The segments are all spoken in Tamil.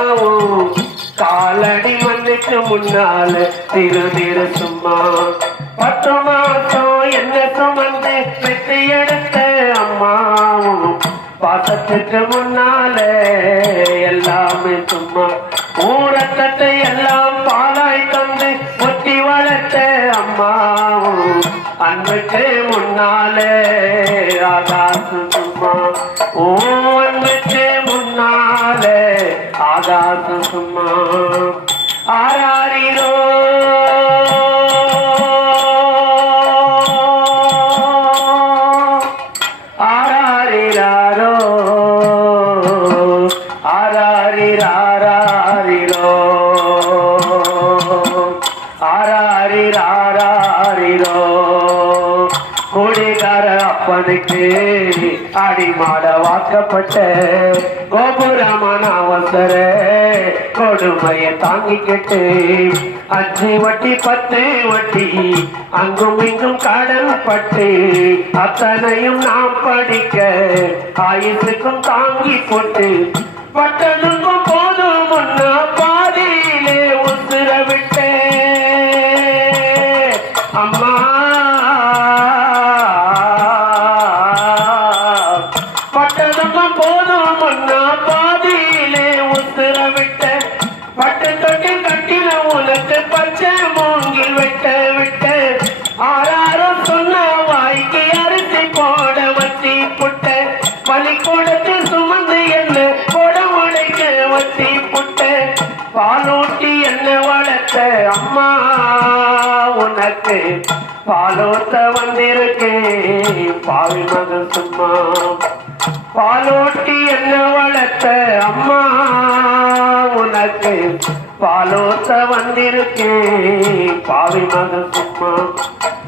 சும்மாவும் காலடி மண்ணுக்கு முன்னால திரு திரு சும்மா. பத்து மாசம் என்ன சுமந்து பெற்று எடுத்த அம்மாவும் பாசத்துக்கு முன்னால எல்லாமே சும்மா. ஊரத்தட்டை எல்லாம் பாலாய் தந்து ஒட்டி வளர்த்த அம்மாவும் அன்புக்கு முன்னாலே ஆகாசம் சும்மா. ஓ ஆராரிலோ. ஆராரில் ஆராரிலோ குடிகார அப்பனுக்கு அடிமாட வாக்கப்பட்ட கோபுரமான அவசர கொடுமையை தாங்கிக்கிட்டு அஞ்சு வட்டி பத்து வட்டி அங்கும் இங்கும் கடல் பட்டு அத்தனையும் நாம் படிக்க ஆயுசுக்கும் தாங்கி போட்டு பட்டதுக்கும் அம்மா. பட்டதுக்கும் போதும் முன்னா பாதியிலே உசுர பட்டு தொட்டு கட்டின உனக்கு பச்சை மூங்கில் விட்ட விட்ட. ஆறாரும் சொன்ன வாய்க்கு அரிசி போட வச்சி புட்ட. பள்ளிக்கூடத்து சுமந்து என்ன கொட உடைக்க வச்சி புட்ட. பாலூட்டி என்ன வளர்த்த அம்மா. உனக்கு பாலோத்த வந்திருக்கேன் பாவி மகன் சும்மா. பாலோட்டி என்ன வளர்த்த அம்மா? உனக்கு பாலோத்த வந்திருக்கேன் பாவி மகன் சும்மா.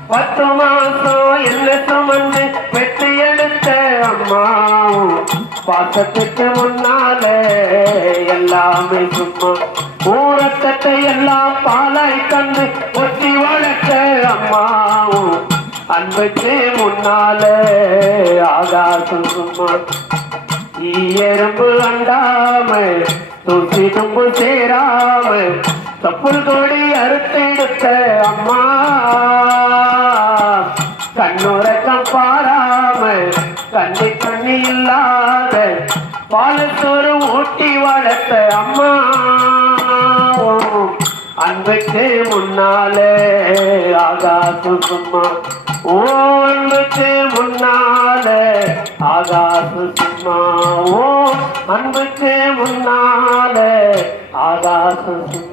பத்து மாசம் என்ன சுமந்து வெற்றி எடுத்த அம்மா? பாசத்துக்கு முன்னால எல்லாமே சும்மா. ஊரத்தத்தை எல்லாம் பாலாய் தந்து ஒட்டி வாழ அம்மாவும் அன்புக்கு முன்னால ஆகாசம் சும்மா எறும்பு அண்டாம தூசி தும்பு சேராம தப்புள் கொடி அறுத்தெடுத்த அம்மா. கண்ணுறக்கம் பாராம கண்ணி கண்ணி இல்லாத பாலத்தோறும் ஊட்டி வளர்த்த அம்மா. அன்புக்கு முன்னாலே ஆகாசு சும்மா. ஓ அன்புக்கு முன்னாலே ஆகாசு சும்மா. ஓ அன்புக்கு முன்னாலே ஆகாசு சும்மா.